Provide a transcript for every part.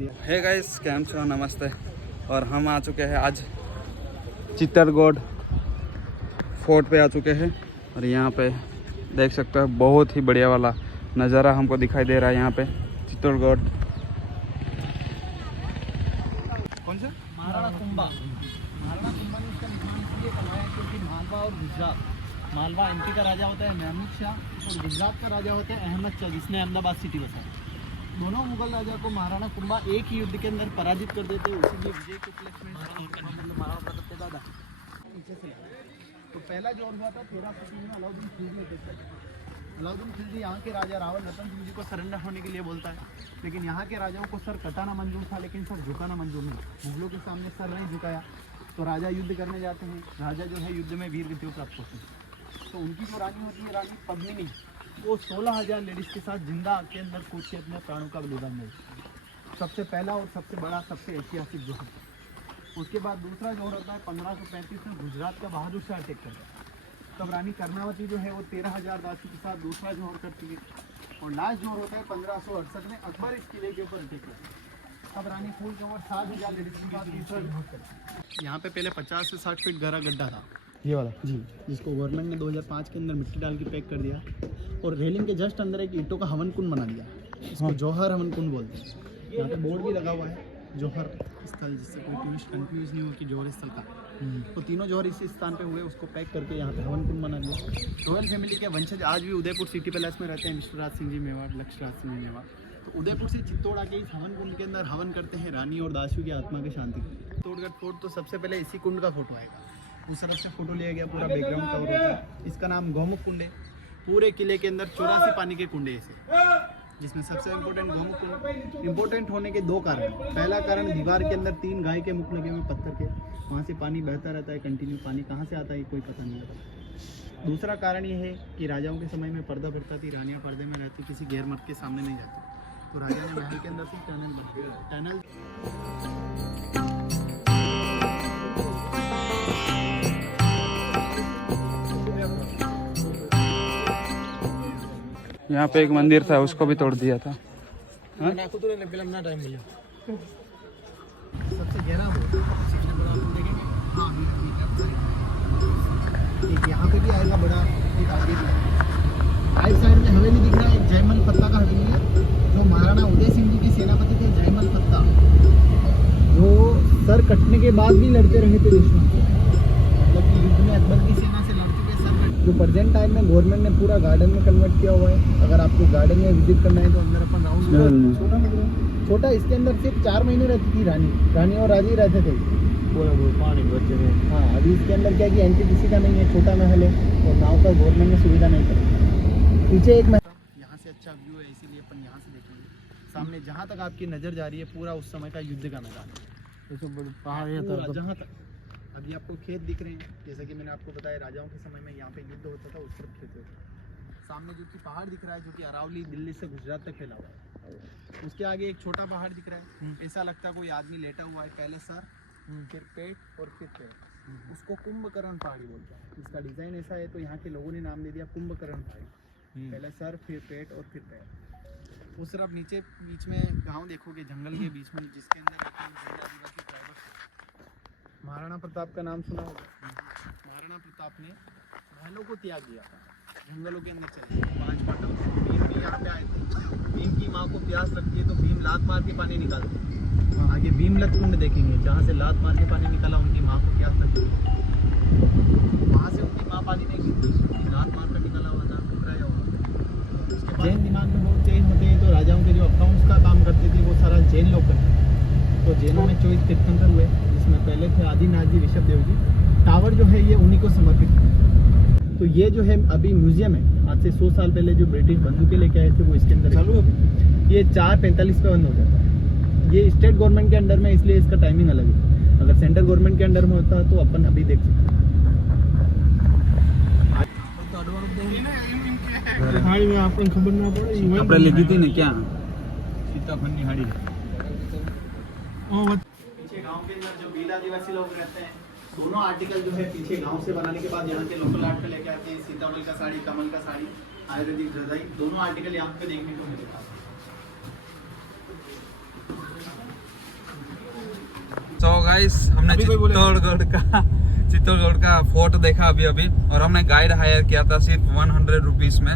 Hey guys, cam छो, नमस्ते। और हम आ चुके हैं आज चित्तौड़गढ़ फोर्ट पे आ चुके हैं। और यहाँ पे देख सकते हो बहुत ही बढ़िया वाला नज़ारा हमको दिखाई दे रहा है यहाँ पे चित्तौड़गढ़। कौन सा महाराणा कुंभा ने इसका निर्माण इसलिए करवाया क्योंकि मालवा और गुजरात, मालवा एमपी का राजा होता है महमूद शाह और गुजरात का राजा होता है अहमद शाह, जिसने अहमदाबाद सिटी बसाया। दोनों मुगल राजा को महाराणा कुंभा एक ही युद्ध के अंदर पराजित कर देते, उसी विजय के उपलक्ष्य में महाराणा प्रताप के दादा पीछे से। तो पहला जोर हुआ था 1350 में अलाउद्दीन खिलजी ने। अलाउद्दीन खिलजी यहाँ के राजा रावल रतन सिंह जी को सरेंडर होने के लिए बोलता है, लेकिन यहाँ के राजाओं को सर कटाना मंजूर था, लेकिन सर झुकाना मंजूर नहीं। मुगलों के सामने सर नहीं झुकाया तो राजा युद्ध करने जाते हैं। राजा जो है युद्ध में वीर गतियों प्राप्त होते हैं। तो उनकी जो रानी होती है, रानी पद्मिनी, वो 16,000 लेडीज़ के साथ जिंदा के अंदर कूद के अपने प्राणों का बलिदान देती है। सबसे पहला और सबसे बड़ा, सबसे ऐतिहासिक जोहर। उसके बाद दूसरा जोहर होता है 1535 में गुजरात का बहादुर शाह अटैक करता है। तब रानी कर्णावती जो है वो 13,000 दासी के साथ दूसरा जोहर करती है। और लास्ट जोहर होता है 1568 में अकबर इस किले के ऊपर अटैक करता है। तब रानी फूल कंवर 7,000 लेडीज़ के साथ तीसरा जोहर करती है। यहाँ पे पहले 50 से 60 फीट गहरा गड्ढा था, ये वाला जी, जिसको गवर्नमेंट ने 2005 के अंदर मिट्टी डाल के पैक कर दिया और रेलिंग के जस्ट अंदर एक ईंटों का हवन कुंड बना दिया। इसको जौहर हवन कुंड बोलते हैं। यहाँ पे बोर्ड भी लगा हुआ है जौहर स्थल, जिससे कोई टूरिस्ट कंफ्यूज नहीं हो कि जौहर स्थल का। तो तीनों जौहर इसी स्थान पे हुए, उसको पैक करके यहाँ पे हवन कुंड बना दिया। रॉयल फैमिली के वंशज आज भी उदयपुर सिटी पैलेस में रहते हैं, विश्वराज सिंह जी मेवाड़, लक्ष्यराज सिंह जी मेवाड़। तो उदयपुर से चित्तौड़ आके इस हवन कुंड के अंदर हवन करते हैं रानी और दासियों की आत्मा की शांति के लिए। चित्तौड़गढ़ फोर्ट तो सबसे पहले इसी कुंड का फोटो आएगा, उस तरफ से फोटो लिया गया, पूरा बैकग्राउंड कवर होता है। इसका नाम गौमुख कुंड है। पूरे किले के अंदर 84 पानी के कुंड है इसे, जिसमें सबसे इम्पोर्टेंट गौमुख कुंड। इम्पोर्टेंट होने के 2 कारण। पहला कारण, दीवार के अंदर 3 गाय के मुख लगे हुए पत्थर के, वहाँ से पानी बहता रहता है कंटिन्यू। पानी कहाँ से आता है कोई पता नहीं आता। दूसरा कारण ये है कि राजाओं के समय में पर्दा पड़ता थी, रानियाँ पर्दे में रहती, किसी गैर मर्द के सामने नहीं जाती। तो राजा ने महल के अंदर से टनल बनाया। टनल यहाँ पे एक मंदिर था, उसको भी तोड़ दिया था। सबसे गहरा वो सबसे बड़ा आप देखेंगे। हाँ, एक यहाँ पे भी आएगा बड़ा, एक आगे भी आएगा। राइट साइड में हवेली दिख रहा है, एक जयमल पत्ता का हवेली है, जो महाराणा उदय सिंह जी के सेनापति थे। जयमल पत्ता जो सर कटने के बाद भी लड़ते रहे थे दुश्मन से, मतलब कि युद्ध में अकबर की सेना से लड़ चुके सर। जो प्रेजेंट टाइम में गवर्नमेंट ने पूरा गार्डन में कन्वर्ट किया हुआ है। अगर आपको गार्डन में विजिट करना है तो अंदर अपन राउंड छोटा, इसके अंदर सिर्फ 4 महीने रहती थी रानी और राजी रहते थे पूरा पानी बच्चे में। हाँ, अभी इसके अंदर क्या कि एंट्री किसी का नहीं है, छोटा महल है और नाव का गवर्नमेंट ने सुविधा नहीं करी। पीछे एक महल, यहाँ से अच्छा व्यू है, इसीलिए अपन यहाँ से देखेंगे। सामने जहाँ तक आपकी नज़र जा रही है पूरा उस समय का युद्ध का मैदान है। पहाड़ जहाँ तक अभी आपको खेत दिख रहे हैं, जैसा कि मैंने आपको बताया राजाओं के समय में यहाँ पे युद्ध होता था, उस तरफ खेत होता था। सामने जो कि पहाड़ दिख रहा है, जो कि अरावली दिल्ली से गुजरात तक फैला हुआ है। उसके आगे एक छोटा पहाड़ दिख रहा है, ऐसा लगता है कोई आदमी लेटा हुआ है, पहले सर फिर पेट और फिर पेट। उसको कुंभकर्ण पहाड़ी बोलते हैं। इसका डिज़ाइन ऐसा है, तो यहाँ के लोगों ने नाम दे दिया कुंभकर्ण पहाड़ी। पहले सर फिर पेट और फिर पैर। उस तरफ नीचे बीच में गाँव देखोगे, जंगल के बीच में, जिसके अंदर आदिवासी ट्राइबल्स। महाराणा प्रताप का नाम सुना होगा। महाराणा प्रताप ने महलों को त्याग दिया था, जंगलों के अंदर चले। 5 पांडव भीम भी यहाँ पे आए थे। भीम की माँ को प्यास लगती है तो भीम लात मार के पानी निकालते हैं। आगे भीमलत कुंड देखेंगे, जहाँ से लात मार के पानी निकाला, उनकी माँ को प्यास लगती है। वहाँ से उनकी माँ पानी नहीं पीती, लात मार कर निकाला हुआ था, टुकराया हुआ। उसके बाद जैन दिमाग में बहुत चेंज होते हैं, तो राजाओं के जो अकाउंट्स का काम करते थे वो सारा जैन लोग करते थे। तो जैनों में 24 तीर्थंकर हुए, जिसमें पहले थे आदिनाथ जी, ऋषभ देव जी। टावर जो है ये उन्हीं को समर्पित है। तो ये जो है अभी म्यूजियम है, आज से 100 साल पहले जो ब्रिटिश बंदूकें लेके आए थे वो इसके अंदर चालू है। ये 4:45 पे बंद हो जाता है। ये स्टेट गवर्नमेंट के अंडर में, इसलिए इसका टाइमिंग अलग है। अगर सेंट्रल गवर्नमेंट के अंडर में होता तो अपन अभी देख सकते हैं। खबर ना पड़े कपड़े लेती थी ना क्या सीताफनी हाड़ी। पीछे गांव के अंदर जो बील आदिवासी लोग रहते हैं, दोनों आर्टिकल जो है पीछे गांव से बनाने के बाद यहाँ के लोकल आर्ट पे लेके आते हैं। सीताफल का साड़ी, कमल का साड़ी, आयुर्वेदिक रजाई, दोनों आर्टिकल यहाँ पे देखने को मिलेगा। गाइस हमने चित्तौड़गढ़ का फोर्ट देखा अभी और हमने गाइड हायर किया था सिर्फ 100 रुपीज में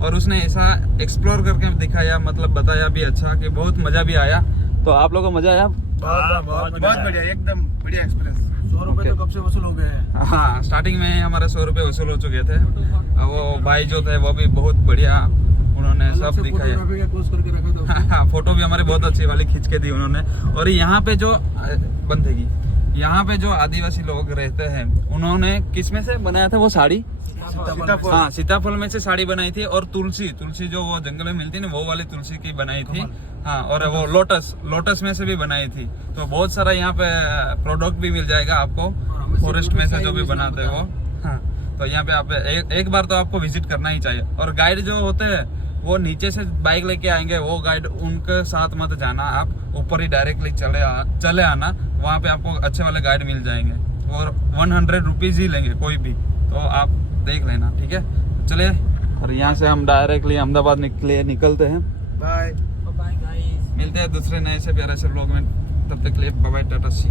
और उसने ऐसा एक्सप्लोर करके दिखाया, मतलब बताया भी अच्छा कि बहुत मजा भी आया। तो आप लोगों को मजा आया? बहुत बढ़िया, एकदम बढ़िया एक्सपीरियंस। 100 रुपए तो कब से वसूल हो गए हैं। हाँ, स्टार्टिंग में हमारे 100 रुपए वसूल हो चुके थे। वो भाई जो थे वो भी बहुत बढ़िया, उन्होंने सब दिखाया। हाँ, फोटो भी हमारी बहुत अच्छी वाली खींच के दी उन्होंने। और यहाँ पे जो बंदेगी, यहाँ पे जो आदिवासी लोग रहते हैं उन्होंने किस में से बनाया था वो साड़ी? हाँ, सीताफल में से साड़ी बनाई थी। और तुलसी जो वो जंगल में मिलती है ना, वो वाली तुलसी की बनाई थी। हाँ, और वो लोटस में से भी बनाई थी। तो बहुत सारा यहाँ पे प्रोडक्ट भी मिल जाएगा आपको, फॉरेस्ट में से जो भी बनाते हैं वो। हाँ, तो यहाँ पे आप एक बार तो आपको विजिट करना ही चाहिए। और गाइड जो होते हैं वो नीचे से बाइक लेके आएंगे, वो गाइड उनके साथ मत जाना, आप ऊपर ही डायरेक्टली चले आना। वहाँ पे आपको अच्छे वाले गाइड मिल जाएंगे और 100 रुपीज ही लेंगे कोई भी, तो आप देख लेना, ठीक है। चलिए, और यहाँ से हम डायरेक्टली अहमदाबाद निकलते हैं। बाय बाय गाइस, मिलते हैं दूसरे नए से प्यारे से व्लॉग में। तब तक के लिए बाय बाय, टाटा सी।